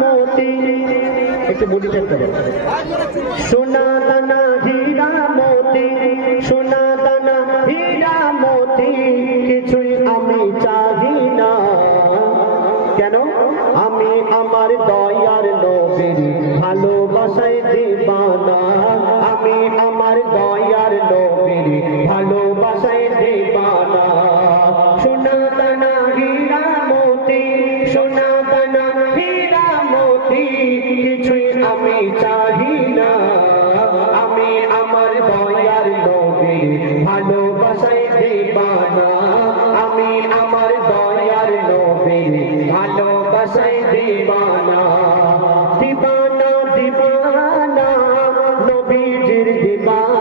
मोती एक body check करो सोना दाना हीरा मोती सोना दाना हीरा मोती কিছুই আমি চাহি না কেন আমি আমার দয়ার নবীর ভালোবাসায় দিবানা আমি আমার দয়ার নবীর ভালোবাসায় দিবানা সোনা দানা হীরা মোতি সোনা দানা হীরা মোতি কিছুই আমি চাহি না আমি আমার দয়ার নবীর ভালোবাসায় দিবানা আমি আমার দয়ার নবীর ভালোবাসায় দিবানা দিবানা দিবানা নবীজির দিবানা